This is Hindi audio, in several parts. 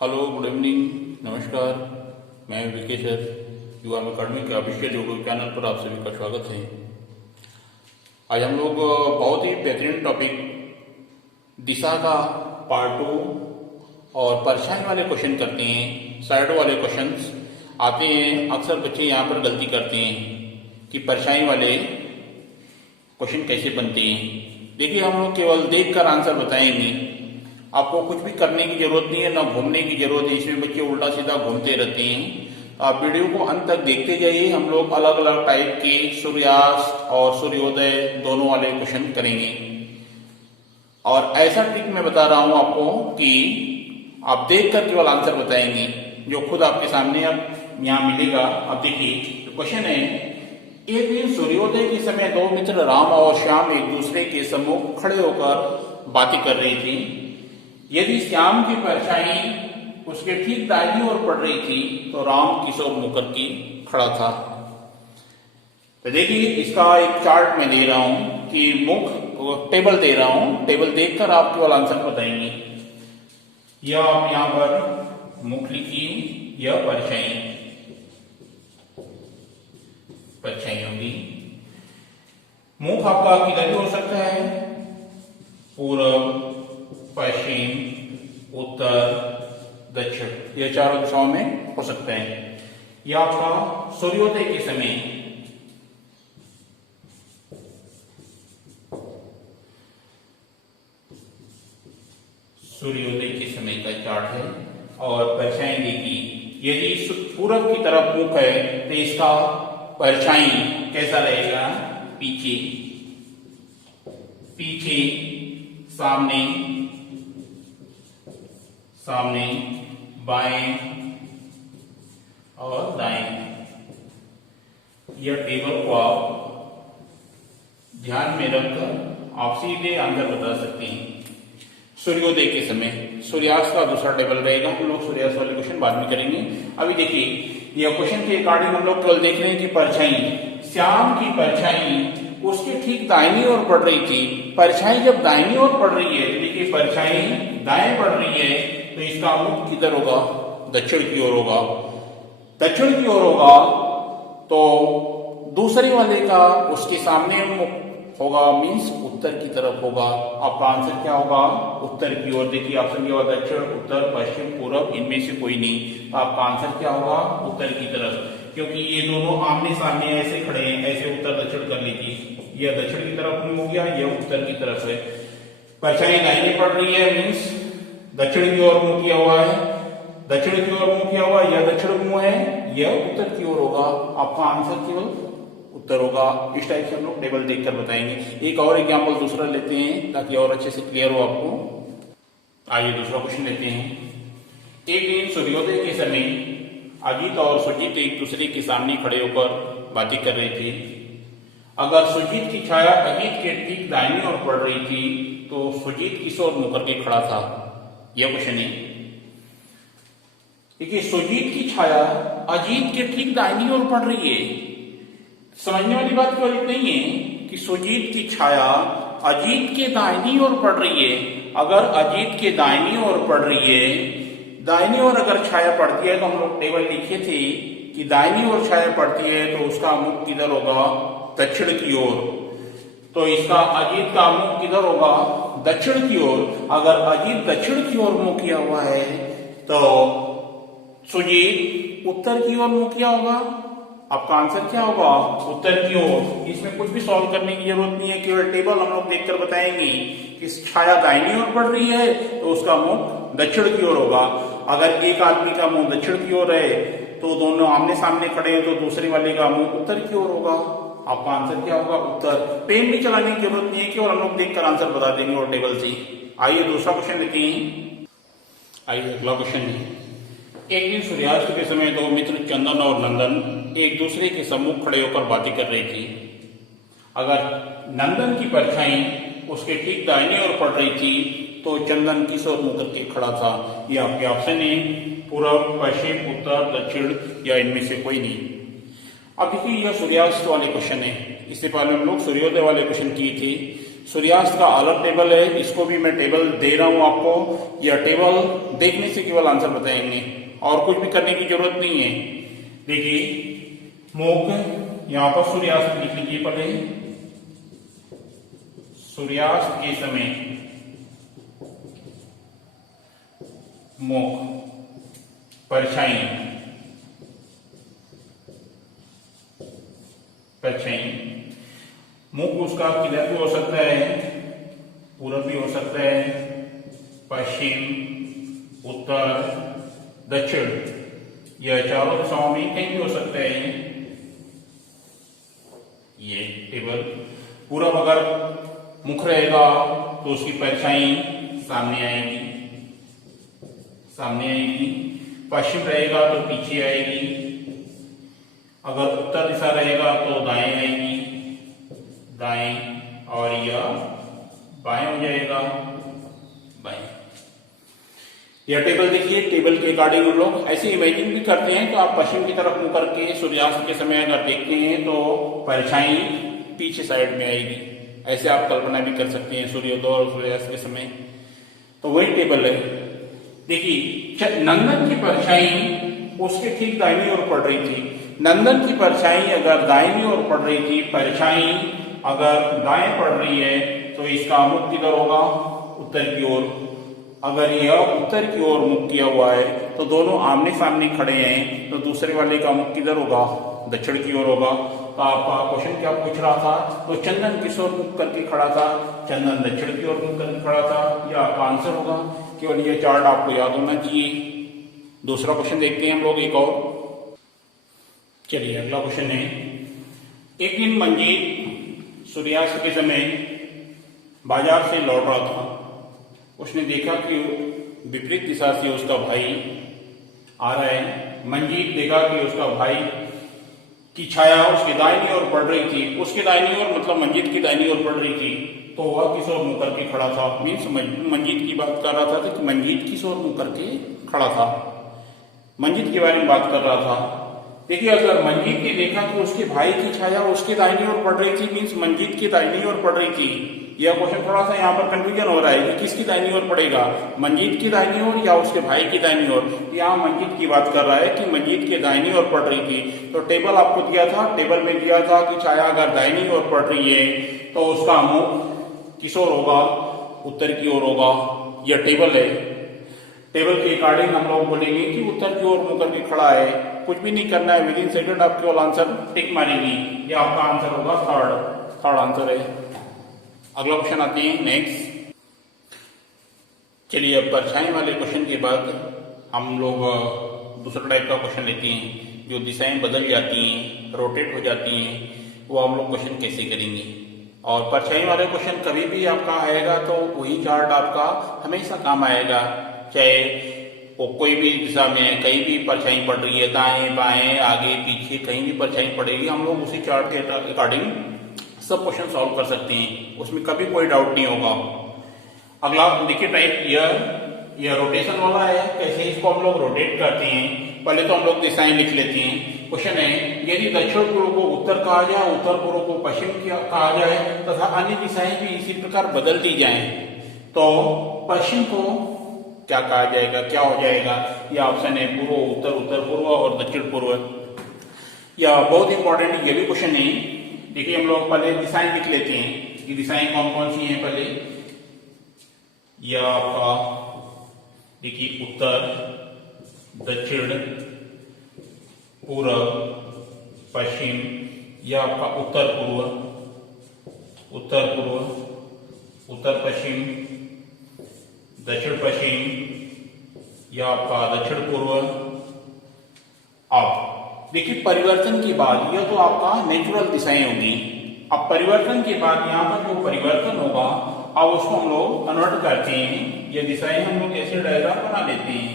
हेलो, गुड इवनिंग, नमस्कार। मैं विके सर, युवा अकाडमी के ऑफिशियल यूट्यूब चैनल पर आप सभी का स्वागत है। आज हम लोग बहुत ही बेहतरीन टॉपिक दिशा का पार्ट 2 और परछाई वाले क्वेश्चन करते हैं। शैडो वाले क्वेश्चंस आते हैं, अक्सर बच्चे यहाँ पर गलती करते हैं कि परछाई वाले क्वेश्चन कैसे बनते हैं। देखिए, हम लोग केवल देखकर आंसर बताएंगे, आपको कुछ भी करने की जरूरत नहीं है, ना घूमने की जरूरत है। इसमें बच्चे उल्टा सीधा घूमते रहते हैं। आप वीडियो को अंत तक देखते जाइए। हम लोग अलग अलग टाइप के सूर्यास्त और सूर्योदय दोनों वाले क्वेश्चन करेंगे। और ऐसा ट्रिक मैं बता रहा हूं आपको कि आप देख कर केवल आंसर बताएंगे, जो खुद आपके सामने अब यहाँ मिलेगा। अब देखिए, क्वेश्चन है, एक दिन सूर्योदय के समय दो मित्र राम और श्याम एक दूसरे के सम्मुख खड़े होकर बातें कर रही थी। यदि श्याम की परछाई उसके ठीक दाहिनी ओर पड़ रही थी तो राम किस ओर मुकर के खड़ा था। तो देखिए, इसका एक चार्ट मैं दे रहा हूं कि मुख टेबल दे रहा हूं। टेबल देखकर आप केवल आंसर बताएंगे। यह आप यहां पर मुख लिखिए, यह परछाई होगी। मुख आपका किधर भी हो सकता है, पूर्व, पश्चिम, उत्तर, दक्षिण, ये चारों दिशाओं में हो सकते हैं। यह आपका सूर्योदय के समय का चार्ट है। और परछाई देखिए, यदि पूरब की तरफ मुख है तो इसका परछाई कैसा रहेगा, पीछे, सामने, बाएं और दाएं। यह टेबल को आप ध्यान में रखकर आप सीधे आंसर बता सकते हैं। सूर्योदय के समय, सूर्यास्त का दूसरा टेबल रहेगा। हम लोग सूर्यास्त वाले क्वेश्चन बाद में करेंगे। अभी देखिए, यह क्वेश्चन के अकॉर्डिंग हम लोग केवल देख रहे हैं कि परछाई, श्याम की परछाई उसके ठीक दाहिनी ओर पड़ रही थी। परछाई जब दाहिनी ओर पड़ रही है, देखिए परछाई दाएं पड़ रही है, तो इसका मुख किधर होगा, दक्षिण की ओर होगा। दक्षिण की ओर होगा तो दूसरे वाले का उसके सामने मुख होगा, मीन्स उत्तर की तरफ होगा। आपका आंसर क्या होगा, उत्तर की ओर। देखिए, ऑप्शन क्या होगा, दक्षिण, उत्तर, पश्चिम, पूर्व, इनमें से कोई नहीं। तो आपका आंसर क्या होगा, उत्तर की तरफ, क्योंकि ये दोनों आमने सामने ऐसे खड़े हैं। ऐसे उत्तर दक्षिण कर लीजिए। यह दक्षिण की तरफ मुंह हो गया, यह उत्तर की तरफ है। परछाई दाहिनी पड़ रही है, मीन्स दक्षिण की ओर मुंह किया हुआ है। दक्षिण की ओर मुंह किया हुआ, यह दक्षिण मुंह है, यह उत्तर की ओर होगा। आपका आंसर केवल उत्तर होगा। इस टाइप से हम लोग टेबल देखकर बताएंगे। एक और एग्जाम्पल दूसरा लेते हैं ताकि और अच्छे से क्लियर हो आपको। आइए दूसरा क्वेश्चन लेते हैं। एक दिन सूर्योदय के समय अजीत और सुजीत एक दूसरे के सामने खड़े होकर बातें कर रहे थे। अगर सुजीत की छाया अजीत के ठीक दाहिनी ओर पड़ रही थी तो सुजीत किस ओर मुकर के खड़ा था, यह क्वेश्चन है। देखिए, सुजीत की छाया अजीत के ठीक दाहिनी ओर पड़ रही है। समझने वाली बात केवल इतना ही है कि सुजीत की छाया अजीत के दाहिनी ओर पड़ रही है। अगर अजीत के दाहिनी ओर पड़ रही है, दाहिनी ओर अगर छाया पड़ती है, तो हम लोग टेबल लिखे थे कि दाहिनी ओर छाया पड़ती है तो उसका मुख किधर होगा, दक्षिण की ओर। तो इसका अजीत का मुख किधर होगा, दक्षिण की ओर। अगर अजीत दक्षिण की ओर मुंह किया हुआ है तो सुजीत उत्तर की ओर मुंह किया होगा। आपका आंसर क्या होगा, उत्तर की ओर। इसमें कुछ भी सॉल्व करने की जरूरत नहीं है, केवल टेबल हम लोग देखकर बताएंगे कि छाया दाहिनी ओर पड़ रही है तो उसका मुख दक्षिण की ओर होगा। अगर एक आदमी का मुंह दक्षिण की ओर है तो दोनों आमने सामने खड़े हैं तो दूसरे वाले का मुंह उत्तर की ओर होगा। आपका आंसर क्या होगा, उत्तर। पेन भी चलाने की जरूरत नहीं है, केवल हम लोग देखकर आंसर बता देंगे और टेबल से। आइए दूसरा क्वेश्चन लेते हैं। आइए अगला क्वेश्चन है। एक दिन सूर्यास्त के समय दो मित्र चंदन और नंदन एक दूसरे के सम्मुख खड़े होकर बातें कर रही थी। अगर नंदन की परछाई उसके ठीक दाहिनी ओर पड़ रही थी तो चंदन किस ओर मुकर के खड़ा था। यह आपके ऑप्शन है, पूर्व, पश्चिम, उत्तर, दक्षिण, या इनमें से कोई नहीं। अब देखिए, यह सूर्यास्त वाले क्वेश्चन है। इससे पहले हम लोग सूर्योदय वाले क्वेश्चन किए थे। सूर्यास्त का अलग टेबल है, इसको भी मैं टेबल दे रहा हूं आपको। यह टेबल देखने से केवल आंसर बताएंगे और कुछ भी करने की जरूरत नहीं है। देखिए मुख, यहां पर सूर्यास्त लिख लीजिए पहले। सूर्यास्त के समय मुख, परछाई, परछाई। मुख उसका किधर भी हो सकता है, पूरब भी हो सकता है, पश्चिम, उत्तर, दक्षिण, यह चारों दिशाओं में कहीं भी हो सकता है। ये टेबल पूरब अगर मुख रहेगा तो उसकी परछाई सामने आएगी, सामने आएगी। पश्चिम रहेगा तो पीछे आएगी। अगर उत्तर दिशा रहेगा तो दाएं आएगी, दाएं, और यह बाएं हो जाएगा, बाएं। यह टेबल देखिए, टेबल के अकॉर्डिंग हम लोग ऐसे इमेजिन भी करते हैं। तो आप पश्चिम की तरफ मुंह करके सूर्यास्त के समय अगर देखते हैं तो परछाई पीछे साइड में आएगी। ऐसे आप कल्पना भी कर सकते हैं सूर्योदय और सूर्यास्त के समय। तो वही टेबल है। देखिए नंदन की परछाई उसके ठीक दाहिनी ओर पड़ रही थी। नंदन की परछाई अगर दाहिनी ओर पड़ रही थी, परछाई अगर दाएं पड़ रही है, तो इसका मुख किधर होगा, उत्तर की ओर। अगर यह उत्तर की ओर मुख किया हुआ है तो दोनों आमने सामने खड़े हैं, तो दूसरे वाले का मुख किधर होगा, दक्षिण की ओर होगा। तो आपका क्वेश्चन क्या पूछ रहा था, तो चंदन किस ओर मुख करके खड़ा था, चंदन दक्षिण की ओर मुख करके खड़ा था। यह आपका आंसर होगा। केवल ये चार्ट आपको याद होना चाहिए। दूसरा क्वेश्चन देखते हैं हम लोग एक और। चलिए अगला क्वेश्चन है, एक दिन मंजीत सूर्यास्त के समय बाजार से लौट रहा था। उसने देखा कि विपरीत दिशा से उसका भाई आ रहा है। मंजीत देखा कि उसका भाई की छाया उसके दाहिनी ओर पड़ रही थी। उसके दाहिनी ओर मतलब मंजीत की दाहिनी ओर पड़ रही थी। तो वह किस ओर मुंह करके खड़ा था, मीन्स मंजीत की बात कर रहा था कि मंजीत किस ओर मुंह करके खड़ा था, मंजीत के बारे में बात कर रहा था। देखिए अगर मंजीत ने देखा कि उसके भाई की छाया उसके दाहिनी ओर पड़ रही थी, मीन्स मंजीत की दाहिनी ओर पड़ रही थी। यह क्वेश्चन थोड़ा सा यहाँ पर कंफ्यूजन हो रहा है कि किसकी दाहिनी ओर पड़ेगा, मंजीत की दाहिनी ओर या उसके भाई की दाहिनी ओर। यहाँ मंजीत की बात कर रहा है कि मंजीत के दाहिनी ओर पड़ रही थी। तो टेबल आपको दिया था, टेबल में दिया था कि छाया अगर दाहिनी ओर पड़ रही है तो उसका मुख किस ओर होगा, उत्तर की ओर होगा। यह टेबल है। टेबल के अकॉर्डिंग हम लोग बोलेंगे कि उत्तर की ओर मुंह करके खड़ा है। कुछ भी नहीं करना है, विद इन सेकंड आप केवल आंसर टिक मारेंगे। ये आपका आंसर होगा थर्ड आंसर है। अगला क्वेश्चन आते हैं नेक्स्ट। चलिए अब परछाई वाले क्वेश्चन के बाद हम लोग दूसरा टाइप का क्वेश्चन लेते हैं, जो दिशाएं बदल जाती हैं, रोटेट हो जाती हैं। वो हम लोग क्वेश्चन कैसे करेंगे। और परछाई वाले क्वेश्चन कभी भी आपका आएगा तो वही चार्ट आपका हमेशा काम आएगा। चाहे वो कोई भी दिशा में कहीं भी परछाई पड़ रही है, दाएं बाएं आगे पीछे कहीं भी परछाई पड़ेगी, हम लोग उसी चार्ट के अकॉर्डिंग सब क्वेश्चन सॉल्व कर सकते हैं। उसमें कभी कोई डाउट नहीं होगा। अगला देखिए टाइप, यह रोटेशन वाला है। कैसे इसको हम लोग रोटेट करते हैं, पहले तो हम लोग दिशाएं लिख लेते हैं। क्वेश्चन है, यदि दक्षिण पूर्व को उत्तर कहा जाए, उत्तर पूर्व को पश्चिम कहा जाए तथा अन्य दिशाएं भी इसी प्रकार बदल दी जाएं, तो पश्चिम को क्या कहा जाएगा, क्या हो जाएगा। यह ऑप्शन है पूर्व, उत्तर, उत्तर पूर्व और दक्षिण पूर्व। यह बहुत इंपॉर्टेंट ये भी क्वेश्चन है। देखिए हम लोग पहले दिशाएं लिख लेते हैं कि दिशाएं कौन कौन सी हैं। पहले यह आपका देखिए उत्तर, दक्षिण, पूर्व, पश्चिम। यह आपका उत्तर पूर्व, उत्तर पूर्व, उत्तर पश्चिम, दक्षिण पश्चिम। यह आपका दक्षिण पूर्व। अब देखिए परिवर्तन के बाद यह तो आपका नेचुरल दिशाएं होंगी। अब परिवर्तन के बाद यहाँ पर जो परिवर्तन होगा, अब उसको हम लोग कन्वर्ट करते हैं। ये दिशाएं हम लोग ऐसे डायग्राम बना लेते हैं।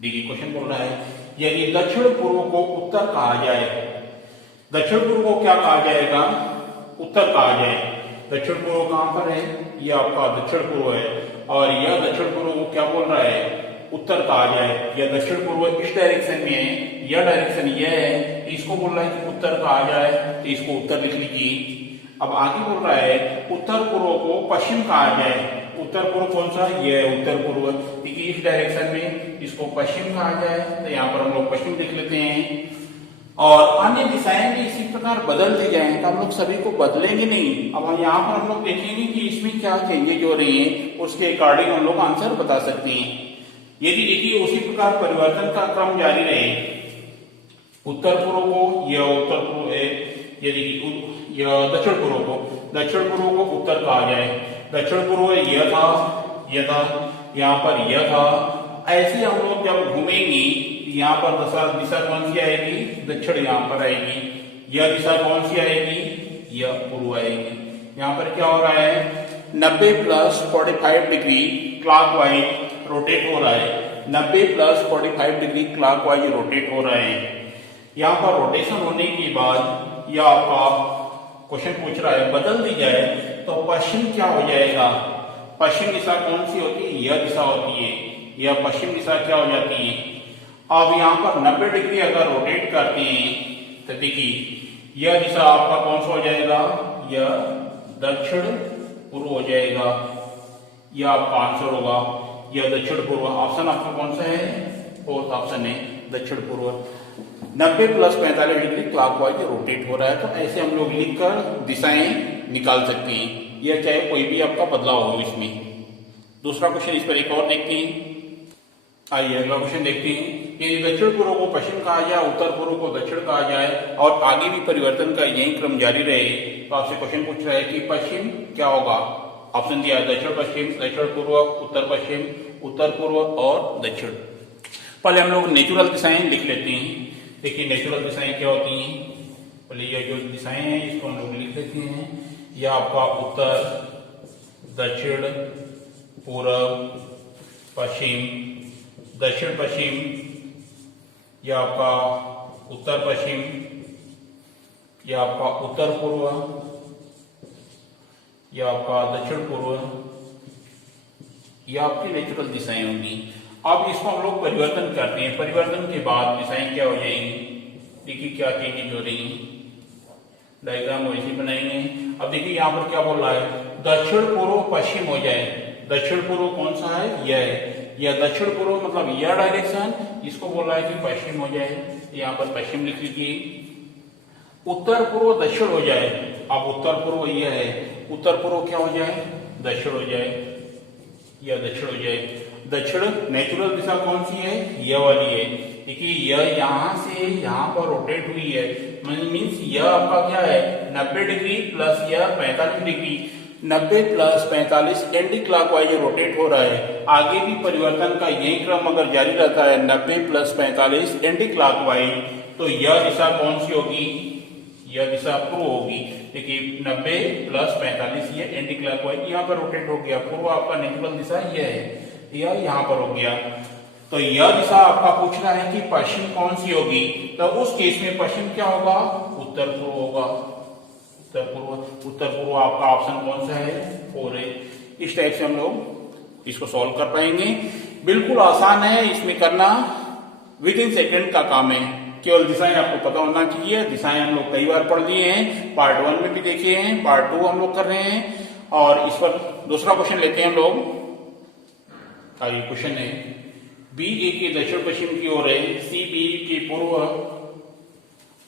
देखिए क्वेश्चन बोल रहा है, यदि दक्षिण पूर्व को उत्तर कहा जाए, दक्षिण पूर्व को क्या कहा जाएगा, उत्तर कहा जाए। दक्षिण पूर्व कहां पर है, यह आपका दक्षिण पूर्व है। और यह दक्षिण पूर्व को क्या बोल रहा है, उत्तर कहा जाए। यह दक्षिण पूर्व इस डायरेक्शन में है, यह डायरेक्शन यह है, इसको बोल रहा है कि उत्तर कहा जाए, तो इसको उत्तर लिख लीजिए। अब आगे बोल रहा है उत्तर पूर्व को पश्चिम कहा जाए। उत्तर पूर्व कौन सा? ये है उत्तर पूर्व। देखिए इस डायरेक्शन में इसको पश्चिम कहा जाए, तो यहाँ पर हम लोग पश्चिम लिख लेते हैं। और अन्य दिशाएं भी इसी प्रकार बदल दी जाए तो हम लोग सभी को बदलेंगे नहीं। अब हम यहाँ पर हम लोग देखेंगे कि इसमें क्या चेंजेज हो रही हैं, उसके अकॉर्डिंग हम लोग आंसर बता सकते हैं। यदि देखिए उसी प्रकार परिवर्तन का क्रम जारी रहे, उत्तर पूर्व को यह उत्तर पूर्व है, यदि यह दक्षिण पूर्व को उत्तर कहा जाए, दक्षिण पूर्व यह था, यहाँ पर यह था। ऐसे हम लोग जब घूमेंगे यहाँ पर दिशा कौन सी आएगी? दक्षिण यहाँ पर आएगी। यह दिशा कौन सी आएगी? यह पूर्व आएगी। यहाँ पर क्या हो रहा है? 90 + 45 डिग्री क्लॉकवाइज रोटेट हो रहा है। 90 + 45 डिग्री क्लॉकवाइज रोटेट हो रहा है। यहाँ पर रोटेशन होने के बाद यह आपका क्वेश्चन पूछ रहा है बदल दी जाए तो पश्चिम क्या हो जाएगा? पश्चिम दिशा कौन सी होती है? यह दिशा होती है। यह पश्चिम दिशा क्या हो जाती है? अब यहाँ पर 90 डिग्री अगर रोटेट करते हैं तो देखिए यह दिशा आपका कौन सा हो जाएगा? यह दक्षिण पूर्व हो जाएगा। यह आपका आंसर होगा, यह दक्षिण पूर्व। ऑप्शन आपका कौन सा है? फोर्थ ऑप्शन है, दक्षिण पूर्व। 90 + 45 डिग्री क्लॉकवाइज रोटेट हो रहा है, तो ऐसे हम लोग लिखकर दिशाएं निकाल सकते हैं। यह चाहे कोई भी आपका बदलाव हो इसमें। दूसरा क्वेश्चन इस पर एक और देखते हैं। आइए अगला क्वेश्चन देखते हैं कि दक्षिण पूर्व को पश्चिम कहा जाए, उत्तर पूर्व को दक्षिण कहा जाए और आगे भी परिवर्तन का यही क्रम जारी रहे, तो आपसे क्वेश्चन पूछ रहा है कि पश्चिम क्या होगा? ऑप्शन दिया है दक्षिण पश्चिम, दक्षिण पूर्व, उत्तर पश्चिम, उत्तर पूर्व और दक्षिण। पहले हम लोग नेचुरल दिशाएं लिख लेते हैं। देखिए नेचुरल दिशाएं क्या होती हैं? पहले ये जो दिशाएं हैं इसको हम लोग लिख लेते हैं। यह आपका उत्तर, दक्षिण, पूर्व, पश्चिम, दक्षिण पश्चिम, यह आपका उत्तर पश्चिम, यह आपका उत्तर पूर्व, यह आपका दक्षिण पूर्व, यह आपकी नेचुरल दिशाएं होंगी। अब इसको हम लोग परिवर्तन करते हैं। परिवर्तन के बाद दिशाएं क्या हो जाएंगी? देखिए क्या चेंजेज हो रही हैं, डायग्राम वैसे बनाएंगे। अब देखिए यहाँ पर क्या बोल रहा है? दक्षिण पूर्व पश्चिम हो जाए। दक्षिण पूर्व कौन सा है? यह है। यह दक्षिण पूर्व मतलब यह डायरेक्शन, इसको बोल रहा है कि पश्चिम हो जाए, यहाँ पर पश्चिम लिख लीजिए। उत्तर पूर्व दक्षिण हो जाए। अब उत्तर पूर्व यह है, उत्तर पूर्व क्या हो जाए? दक्षिण हो जाए, यह दक्षिण हो जाए। दक्षिण नेचुरल दिशा कौन सी है? यह वाली है। देखिए यह यहाँ से यहाँ पर रोटेट हुई है, मीन्स यह आपका क्या है? 90 डिग्री प्लस यह 45 डिग्री। 90 + 45 एंटी क्लॉकवाइज रोटेट हो रहा है। आगे भी परिवर्तन का यही क्रम अगर जारी रहता है 90 + 45 एंटी क्लॉकवाइज, तो यह दिशा कौन सी होगी? यह दिशा पूर्व होगी। देखिए 90 + 45 ये एंटी क्लॉकवाइज यहाँ पर रोटेट हो गया। पूर्व आपका नेचुरल दिशा यह है, यह यहाँ पर हो गया। तो यह दिशा आपका पूछ रहा है कि पश्चिम कौन सी होगी? तो उस केस में पश्चिम क्या होगा? उत्तर पूर्व होगा। उत्तर पूर्व, उत्तर पूर्व आपका ऑप्शन कौन सा है? 4 है। इस टाइप से हम लोग इसको सॉल्व कर पाएंगे। बिल्कुल आसान है इसमें करना, विदिन सेकंड का काम है। केवल दिशाएं आपको पता होना चाहिए। दिशाएं हम लोग कई बार पढ़ लिए हैं, पार्ट 1 में भी देखे हैं, पार्ट 2 हम लोग कर रहे हैं। और इस पर दूसरा क्वेश्चन लेते हैं हम लोग। आइए क्वेश्चन है, बी ए के दक्षिण पश्चिम की ओर है, सी बी के पूर्व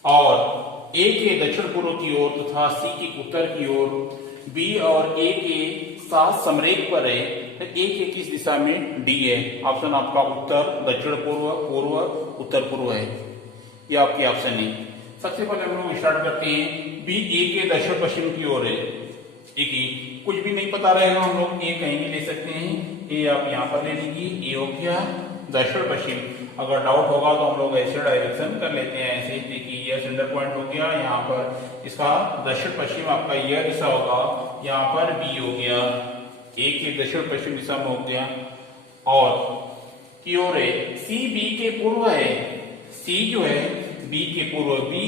और ए के दक्षिण पूर्व की ओर तथा सी के उत्तर की ओर। बी और ए के साथ समरेख पर है, तो ए के किस दिशा में? डी है। ऑप्शन आपका उत्तर, दक्षिण पूर्व, पूर्व, उत्तर पूर्व है। यह आपके ऑप्शन है। सबसे पहले हम लोग स्टार्ट करते हैं। बी ए के दक्षिण पश्चिम की ओर है। एक कुछ भी नहीं पता रहेगा हम लोग ए कहीं भी ले सकते हैं। ए आप यहाँ पर ले लीजिए, ए हो गया दक्षिण पश्चिम। अगर डाउट होगा तो हम लोग ऐसे डायरेक्शन कर लेते हैं। ऐसे देखिए यह सेंटर पॉइंट हो गया, यहाँ पर इसका दक्षिण पश्चिम आपका यह दिशा होगा, यहाँ पर बी हो गया, ए के दक्षिण पश्चिम दिशा में हो गया। और की ओर है, सी बी के पूर्व है। सी जो है बी के पूर्व, बी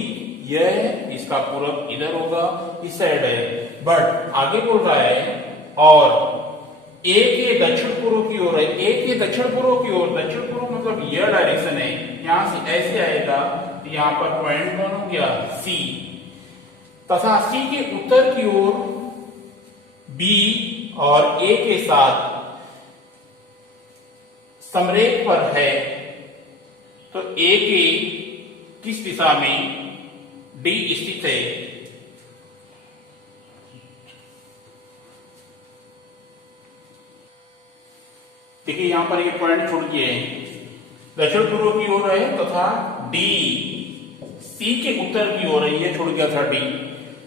यह है, इसका पूर्व इधर होगा, इस साइड है। बट आगे बोल रहा है और ए के दक्षिण पूर्व की ओर है। ए के दक्षिण पूर्व की ओर, दक्षिण पूर्व मतलब यह डायरेक्शन है, यहां से ऐसे आएगा, यहाँ पर पॉइंट कौन हो गया? सी। तथा सी के उत्तर की ओर बी और ए के साथ समरेख पर है, तो ए के किस दिशा में डी स्थित है? देखिए यहां पर ये पॉइंट छूट गए हैं, दक्षिण पूर्व की ओर है तथा डी सी के उत्तर की ओर है, ये छूट गया था डी,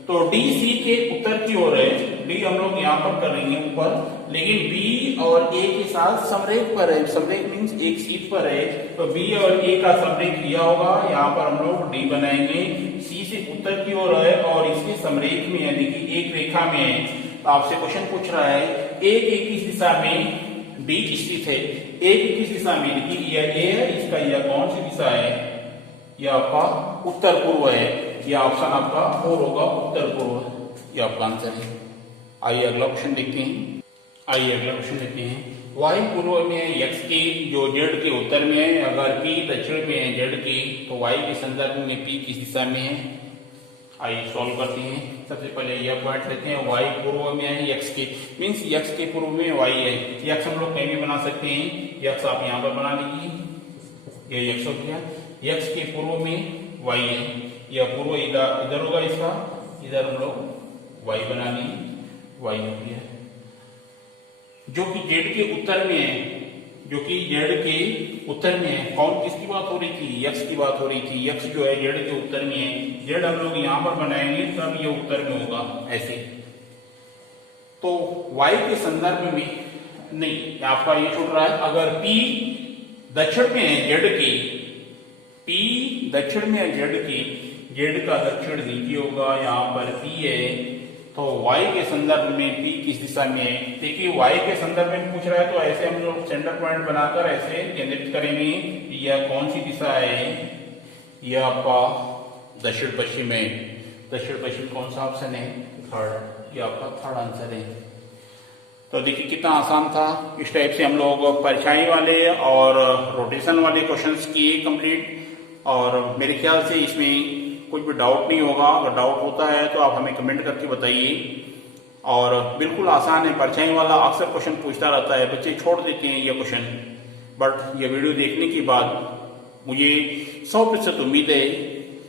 तो डी सी के उत्तर की ओर है, डी हम लोग यहां पर कर रहे हैं ऊपर, लेकिन बी और ए के साथ समरेख पर है, समरेख मींस एक सीट पर है, तो बी और ए का समरेख किया होगा, यहाँ पर हम लोग डी बनाएंगे, सी से उत्तर की ओर है और इसके समरेख में यानी कि एक रेखा में है। तो आपसे क्वेश्चन पूछ रहा है ए के किस दिशा में डी स्थित है, ए की किस दिशा में, देखिए यह ए है, इसका यह कौन सी दिशा है, यह आपका उत्तर पूर्व है, यह ऑप्शन आपका और होगा उत्तर पूर्व, यह आपका आंसर है। आइए अगला क्वेश्चन देखते हैं, आइए अगला क्वेश्चन देखते हैं। वाई पूर्व में है एक्स की, जो जेड के उत्तर में है, अगर पी दक्षिण में है जेड की, तो वाई के संदर्भ में पी किस दिशा में है? आइए सॉल्व करते हैं। सबसे पहले यह पॉइंट लेते हैं, वाई पूर्व में है एक्स के, मीन्स एक्स के पूर्व में वाई है, एक्स हम लोग कहीं भी बना सकते हैं, एक्स आप यहाँ पर बना लीजिए, ये एक्स हो गया, एक्स के पूर्व में वाई है, यह पूर्व इधर होगा इसका, इधर हम लोग वाई बना लिए, वाई हो गया, जो कि जेड के उत्तर में है, जो कि जेड के उत्तर में है, कौन किसकी बात हो रही थी? एक्स की बात हो रही थी, एक्स जो है जेड के उत्तर में है, जेड हम लोग यहां पर बनाएंगे तब ये उत्तर में होगा ऐसे, तो वाई के संदर्भ में नहीं, आपका ये छूट रहा है, अगर पी दक्षिण में है जेड की, पी दक्षिण में है जेड की, जेड का दक्षिण नीचे होगा, यहाँ पर पी है, तो y के संदर्भ में p किस दिशा में है? देखिए y के संदर्भ में पूछ रहा है, तो ऐसे हम लोग सेंटर पॉइंट बनाकर ऐसे केंद्रित करेंगे, यह कौन सी दिशा है, यह आपका दक्षिण पश्चिम है, दक्षिण पश्चिम कौन सा ऑप्शन है? थर्ड, यह आपका थर्ड आंसर है। तो देखिए कितना आसान था, इस टाइप से हम लोग परछाई वाले और रोटेशन वाले क्वेश्चंस किए कंप्लीट, और मेरे ख्याल से इसमें कुछ भी डाउट नहीं होगा, अगर डाउट होता है तो आप हमें कमेंट करके बताइए, और बिल्कुल आसान है, परछाई वाला अक्सर क्वेश्चन पूछता रहता है, बच्चे छोड़ देते हैं ये क्वेश्चन, बट ये वीडियो देखने के बाद मुझे 100% उम्मीद है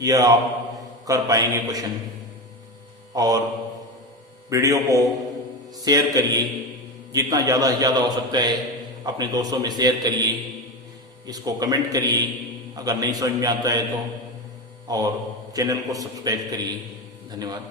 यह आप कर पाएंगे क्वेश्चन। और वीडियो को शेयर करिए, जितना ज़्यादा से ज़्यादा हो सकता है अपने दोस्तों में शेयर करिए, इसको कमेंट करिए अगर नहीं समझ में आता है तो, और चैनल को सब्सक्राइब करिए। धन्यवाद।